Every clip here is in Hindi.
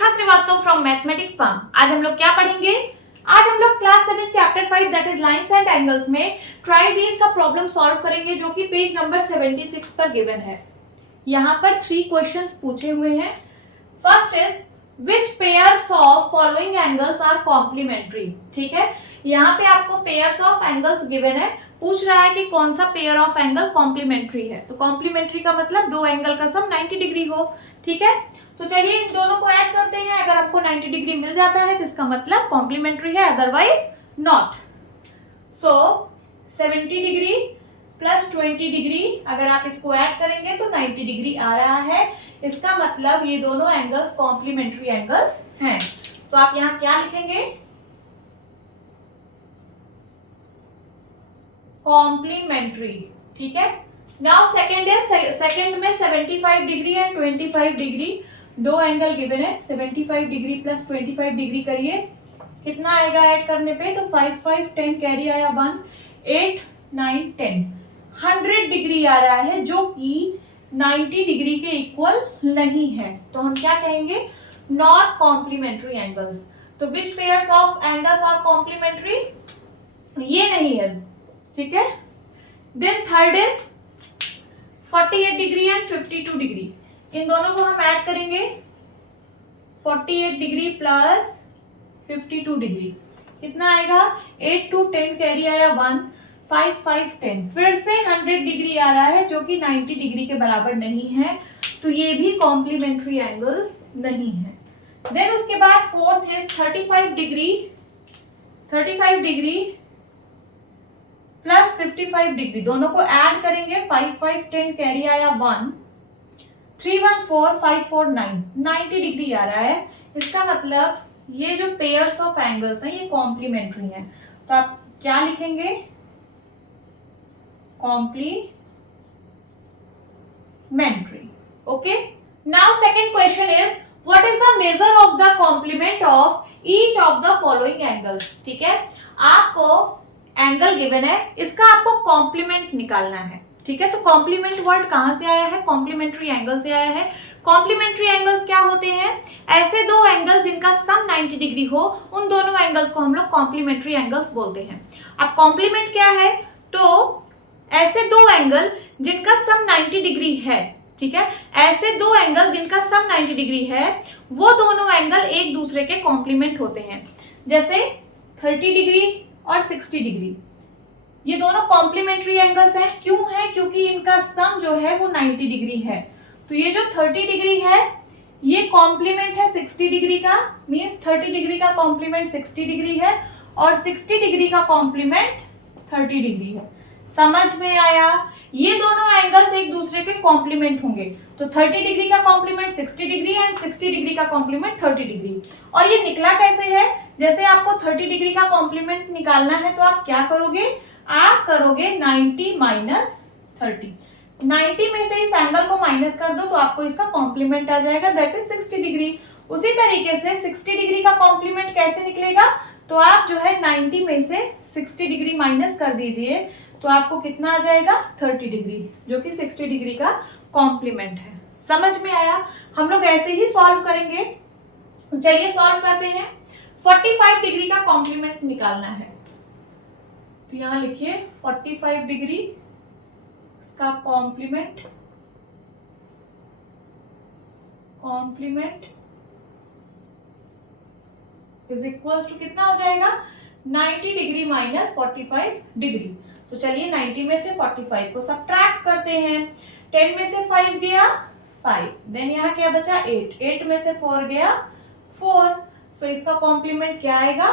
Shikha Shrivastava from mathematics firm. आज हम लोग क्या पढ़ेंगे? आज हम लोग class 7 chapter 5 that is lines and angles में ट्राई दीज का प्रॉब्लम सॉल्व करेंगे, जो कि पेज नंबर 76 पर गिवन है। यहाँ पर 3 क्वेश्चंस पूछे हुए हैं। First is which pairs of following angles are complementary. ठीक है, यहाँ पे आपको पेयर्स ऑफ एंगल्स गिवन है, पूछ रहा है कि कौन सा पेयर ऑफ एंगल कॉम्प्लीमेंट्री है। तो कॉम्प्लीमेंट्री का मतलब दो एंगल का सम 90 डिग्री हो। ठीक है, तो चलिए इन दोनों को ऐड करते हैं। अगर आपको 90 डिग्री मिल जाता है तो इसका मतलब कॉम्प्लीमेंट्री है, otherwise not. So 70 degree plus 20 degree अगर आप इसको ऐड करेंगे तो 90 डिग्री आ रहा है। इसका मतलब ये दोनों एंगल्स कॉम्प्लीमेंट्री एंगल्स हैं। तो आप यहाँ क्या लिखेंगे? कॉम्प्लीमेंट्री। ठीक है, नाउ सेकंड है, सेकंड में 75 डिग्री एंड 25 डिग्री दो एंगल गिवन है। 75 डिग्री प्लस 25 डिग्री करिए, कितना आएगा ऐड करने पे? तो 5 5 10 कैरी आया 1 8 9 10 100 डिग्री आ रहा है, जो कि 90 डिग्री के इक्वल नहीं है। तो हम क्या कहेंगे? Not complementary angles. तो which pairs of angles are complementary? ये नहीं है। ठीक है, then third is 48 degree and 52 degree. इन दोनों को हम ऐड करेंगे। 48 डिग्री प्लस 52 डिग्री कितना आएगा? 8 2 10 कैरी आया 1 5 5 10 फिर से 100 डिग्री आ रहा है, जो कि 90 डिग्री के बराबर नहीं है। तो ये भी कॉम्प्लीमेंट्री एंगल्स नहीं है। देन उसके बाद fourth is 35 degree plus 55 degree, दोनों को ऐड करेंगे। 5 5 10 कैरी आया 1 3 1 4 5 4 9 90 डिग्री आ रहा है। इसका मतलब ये जो पेयर्स ऑफ एंगल्स हैं ये कॉम्प्लीमेंट्री हैं। तो आप क्या लिखेंगे? Complementary. Okay, now second question is what is the measure of the complement of each of the following angles. ठीक है, आपको एंगल गिवन है, इसका आपको कॉम्प्लीमेंट निकालना है। ठीक है, तो कॉम्प्लीमेंट वर्ड कहां से आया है? कॉम्प्लीमेंट्री एंगल से आया है। कॉम्प्लीमेंट्री एंगल्स क्या होते हैं? ऐसे दो एंगल जिनका सम 90 डिग्री हो, उन दोनों एंगल्स को हम लोग कॉम्प्लीमेंट्री एंगल्स बोलते हैं। अब कॉम्प्लीमेंट क्या है? तो ऐसे दो एंगल जिनका सम 90 डिग्री है। ठीक है, ऐसे दो एंगल जिनका सम 90 डिग्री है, वो दोनों एंगल एक दूसरे के कॉम्प्लीमेंट होते हैं। जैसे 30 डिग्री और 60 डिग्री, ये दोनों कॉम्प्लीमेंट्री एंगल्स हैं। क्यों है? क्योंकि इनका सम जो है वो 90 डिग्री है। तो ये जो 30 डिग्री है ये कॉम्प्लीमेंट है 60 डिग्री का, मींस 30 डिग्री का कॉम्प्लीमेंट 60 डिग्री है और 60 डिग्री का कॉम्प्लीमेंट 30 डिग्री है। समझ में आया? ये दोनों एंगल्स एक दूसरे के कॉम्प्लीमेंट होंगे। तो 30 डिग्री का कॉम्प्लीमेंट 60 डिग्री एंड 60 डिग्री का कॉम्प्लीमेंट 30 डिग्री। और ये निकला कैसे है? जैसे आपको 30 डिग्री का कॉम्प्लीमेंट निकालना है तो आप क्या करोगे? आप करोगे 90 माइनस 30। 90 में से इस एंगल को माइनस कर दो तो आपको इसका कॉम्प्लीमेंट आ जाएगा, दैट इज 60 डिग्री। उसी तरीके से 60 डिग्री का कॉम्प्लीमेंट कैसे निकलेगा? तो आप जो है 90 में से 60 डिग्री माइनस कर दीजिए तो आपको कितना आ जाएगा? 30 डिग्री, जो कि 60 डिग्री का कॉम्प्लीमेंट है। समझ में आया? हम लोग ऐसे ही सॉल्व करेंगे। चलिए सॉल्व करते हैं। 45 डिग्री का कॉम्प्लीमेंट निकालना है, तो यहां लिखिए 45 डिग्री इसका कॉम्प्लीमेंट इज इक्वल्स टू कितना हो जाएगा? 90 डिग्री माइनस 45 डिग्री। तो चलिए 90 में से 45 को सब्ट्रैक्ट करते हैं। 10 में से 5 गया 5, देन यहाँ क्या बचा? 8 में से 4 गया 4। सो इसका कॉम्प्लीमेंट क्या आएगा?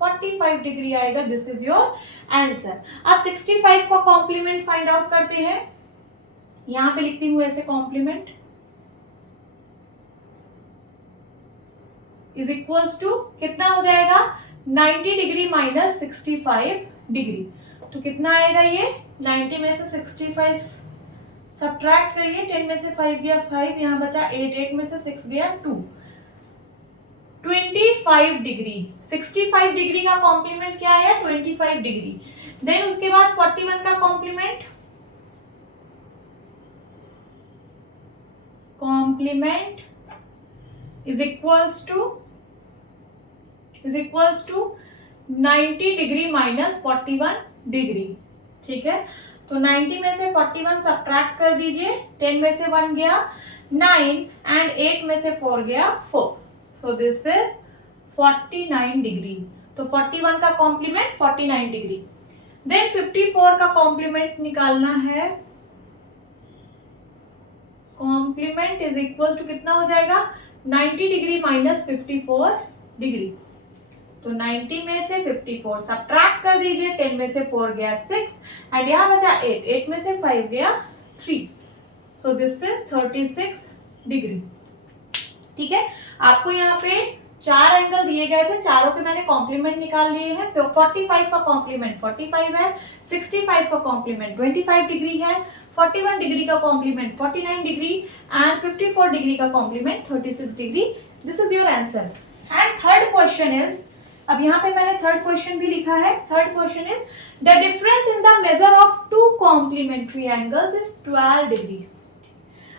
45 डिग्री आएगा। This is your answer. अब 65 का कॉम्प्लीमेंट फाइंड आउट करते हैं। यहां पे लिखती हूं ऐसे कॉम्प्लीमेंट इज इक्वल्स टू कितना हो जाएगा? 90 डिग्री माइनस 65 डिग्री। तो कितना आएगा ये? 90 में से 65 सब्ट्रैक्ट करिए। 10 में से 5 गया 5, यहाँ बचा 8 में से 6 गया 2। 25 डिग्री। 65 डिग्री का कॉम्प्लीमेंट क्या है? 25 डिग्री। देन उसके बाद 41 का complement is equals to 90 degree minus 41 degree. ठीक है, तो 90 में से 41 सब्ट्रैक्ट कर दीजिए, 10 में से 1 गया 9 एंड 8 में से 4 गया 4, सो दिस इज 49 डिग्री। तो 41 का कॉम्प्लीमेंट 49 डिग्री। देन 54 का कॉम्प्लीमेंट निकालना है। कॉम्प्लीमेंट इज इक्वल टू कितना हो जाएगा, 90 डिग्री माइनस 54 डिग्री। तो 90 में से 54 सब्ट्रैक्ट कर दीजिए, 10 में से 4 गया 6 एंड यहाँ बचा 8, 8 में से 5 गया 3, सो दिस इज 36 डिग्री। ठीक है, आपको यहाँ पे 4 एंगल दिए गए थे, चारों के मैंने कॉम्प्लीमेंट निकाल लिए हैं। 45 का कॉम्प्लीमेंट 45 है, 65 का कॉम्प्लीमेंट 25 डिग्री है, 41 डिग्री का कॉम्प्लीमेंट 49 डिग्री एंड 54 डिग्री का complement 36 degree. This is your answer. And third question is, अब यहाँ पे मैंने थर्ड क्वेश्चन भी लिखा है। Third question is the difference in the measure of two complementary angles is 12 degree.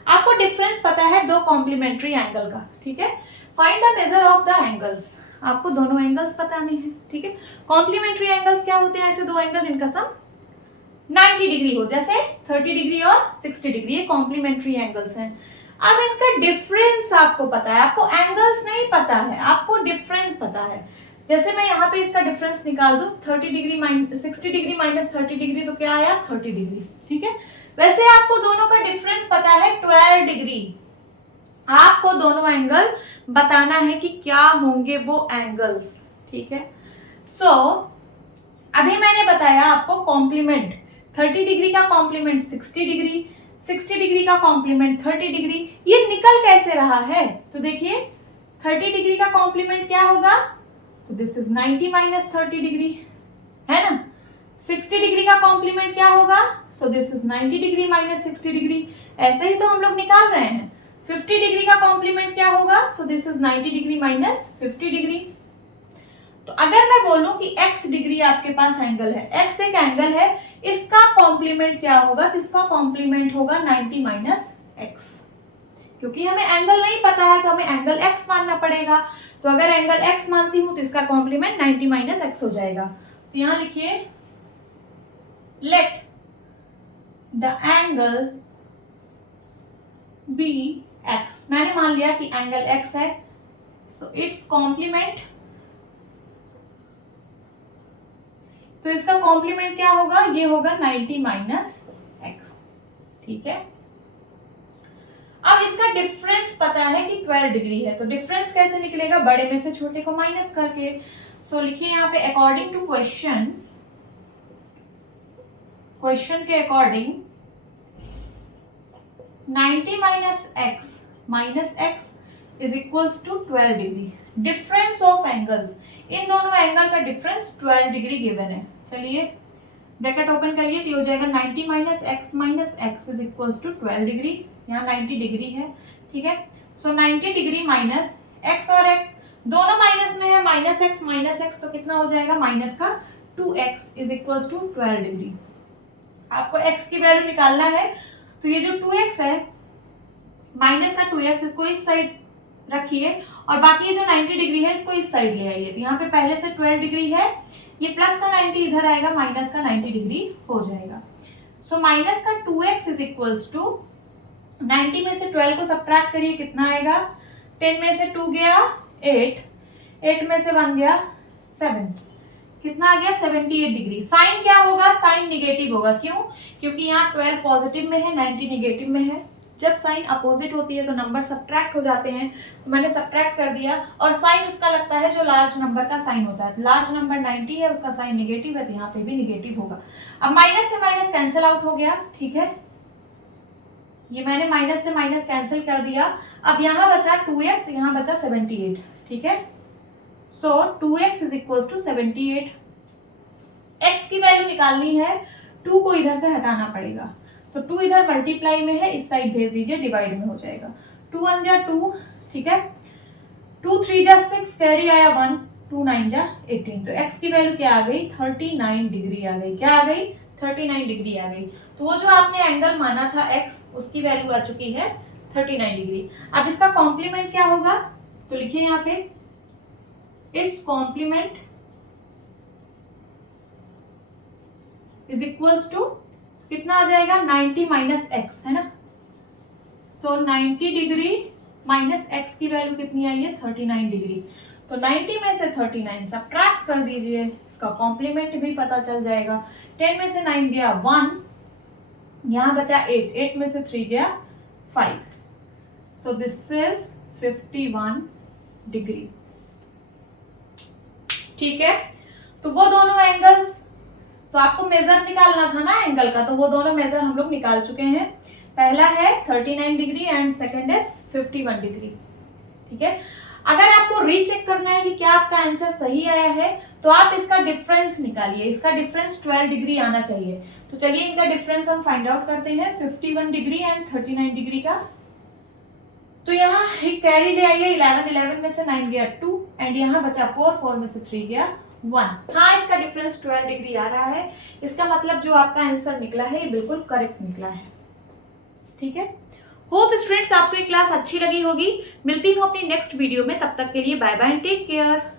आपको डिफरेंस पता है दो कॉम्प्लीमेंट्री एंगल का, ठीक है। Find the measure of the angles, आपको दोनों एंगल्स बताने हैं, ठीक है। कॉम्प्लीमेंट्री एंगल्स क्या होते हैं, ऐसे दो एंगल जिनका सम 90 डिग्री हो, जैसे 30 डिग्री और 60 डिग्री, ये कॉम्प्लीमेंट्री एंगल्स हैं। अब इनका डिफरेंस आपको पता है, आपको एंगल्स नहीं पता है, आपको डिफरेंस पता है। जैसे मैं यहाँ पे इसका डिफरेंस निकाल दूं, 60 डिग्री माइनस 30 डिग्री, तो क्या आया 30 डिग्री, ठीक है। वैसे आपको दोनों का डिफरेंस पता है 12 डिग्री। आपको दोनों एंगल बताना है कि क्या होंगे वो एंगल्स, ठीक है। सो अभी मैंने बताया आपको कॉम्प्लीमेंट, 30 डिग्री का कॉम्प्लीमेंट 60 डिग्री, 60 डिग्री का कॉम्प्लीमेंट 30 डिग्री। ये निकल कैसे रहा है, तो देखिए 30 डिग्री का कॉम्प्लीमेंट क्या होगा, तो दिस इज 90 माइनस 30 डिग्री, है ना। 60 डिग्री का कॉम्प्लीमेंट क्या होगा, so this is 90 degree minus 60 degree. ऐसे ही तो हम लोग निकाल रहे हैं। 50 डिग्री का कॉम्प्लीमेंट क्या होगा, so this is 90 degree minus 50 degree. तो अगर मैं बोलूं कि x डिग्री आपके पास एंगल है, x एक एंगल है, इसका कॉम्प्लीमेंट क्या होगा, किसका कॉम्प्लीमेंट होगा 90 माइनस x। क्योंकि हमें एंगल नहीं पता है तो हमें एंगल x मानना पड़ेगा। तो अगर एंगल x मानती हूं तो इसका कॉम्प्लीमेंट 90 माइनस x हो जाएगा। तो यहां लिखिए let the angle be x। मैंने मान लिया कि एंगल x है, सो इट्स कॉम्प्लीमेंट, तो इसका कॉम्प्लीमेंट क्या होगा, ये होगा 90 माइनस x, ठीक है। अब इसका डिफरेंस पता है कि 12 डिग्री है, तो डिफरेंस कैसे निकलेगा, बड़े में से छोटे को माइनस करके। सो लिखिए यहाँ पे अकॉर्डिंग टू क्वेश्चन के according 90 minus x is equals to 12 degree. Difference of angles, इन दोनों एंगल का डिफरेंस 12 डिग्री गिवन है। चलिए ब्रैकेट ओपन करिए, तो हो जाएगा 90 minus x is equals to 12 degree. यहाँ 90 डिग्री है, ठीक है। सो 90 डिग्री माइनस x और x दोनों माइनस में है, माइनस x तो कितना हो जाएगा, माइनस का 2x is equals to 12 degree. आपको x की वैल्यू निकालना है, तो ये जो 2x है, माइनस का 2x, इसको इस साइड रखिए और बाकी ये जो 90 डिग्री है इसको इस साइड ले आइए। तो यहाँ पे पहले से 12 डिग्री है, ये प्लस का 90 इधर आएगा, माइनस का 90 डिग्री हो जाएगा। सो माइनस का 2x इज इक्वल्स टू 90 में से 12 को सब्ट्रैक्ट करिए, कितना आएगा, 10 में से 2 गया 8, 8 में से 1 गया 7, कितना आ गया 78 डिग्री। साइन क्या होगा, साइन निगेटिव होगा, क्यों, क्योंकि यहाँ 12 पॉजिटिव में है, 90 निगेटिव में है। जब साइन अपोजिट होती है तो नंबर सब्ट्रैक्ट हो जाते हैं, तो मैंने सब्ट्रैक्ट कर दिया, और साइन उसका लगता है जो लार्ज नंबर का साइन होता है। लार्ज नंबर 90 है, उसका साइन निगेटिव है, तो यहाँ पे भी निगेटिव होगा। अब माइनस से माइनस कैंसिल आउट हो गया, ठीक है, ये मैंने माइनस से माइनस कैंसिल कर दिया। अब यहाँ बचा 2x, यहाँ बचा 78, ठीक है। So 2x is equals to 78। x की वैल्यू निकालनी है, 2 को इधर से हटाना पड़ेगा, तो 2 इधर मल्टीप्लाई में है, इस साइड भेज दीजिए, डिवाइड में हो जाएगा। 2 1 जा 2, ठीक है, 2 3 जा 6, कैरी आया 1, 2 9 जा 18। तो x की वैल्यू क्या आ गई, 39 डिग्री आ गई। क्या आ गई, 39 डिग्री आ गई। तो वो जो आपने एंगल माना था x, उसकी वैल्यू आ चुकी है 39 डिग्री। अब इसका कॉम्प्लीमेंट क्या होगा, तो लिखिए यहाँ पे its complement is equals to कितना आ जाएगा 90 माइनस एक्स, है ना। सो 90 डिग्री माइनस एक्स की वैल्यू कितनी आई है 39 डिग्री। तो 90 में से 39 सब्ट्रैक्ट कर दीजिए, इसका कॉम्प्लीमेंट भी पता चल जाएगा। 10 में से 9 गया 1, यहां बचा 8, 8 में से 3 गया 5। So this is 51 degree. ठीक है, तो वो दोनों एंगल्स, तो आपको मेजर निकालना था ना एंगल का, तो वो दोनों मेजर हम लोग निकाल चुके हैं। पहला है 39 degree and second is 51 degree. ठीक है, अगर आपको रीचेक करना है कि क्या आपका आंसर सही आया है तो आप इसका डिफरेंस निकालिए। इसका डिफरेंस 12 डिग्री आना चाहिए। तो चलिए इनका डिफरेंस हम फाइंड आउट करते हैं, 51 डिग्री एंड 39 डिग्री का। तो यहाँ एक कैरी ले आइए, 11, 11 में से 9 गया 2 एंड यहाँ बचा 4, 4 में से 3 गया 1। हाँ, इसका डिफरेंस 12 डिग्री आ रहा है। इसका मतलब जो आपका आंसर निकला है ये बिल्कुल करेक्ट निकला है। ठीक है, होप स्टूडेंट्स आपको ये क्लास अच्छी लगी होगी। मिलती हूँ अपनी नेक्स्ट वीडियो में, तब तक के लिए bye bye and take care.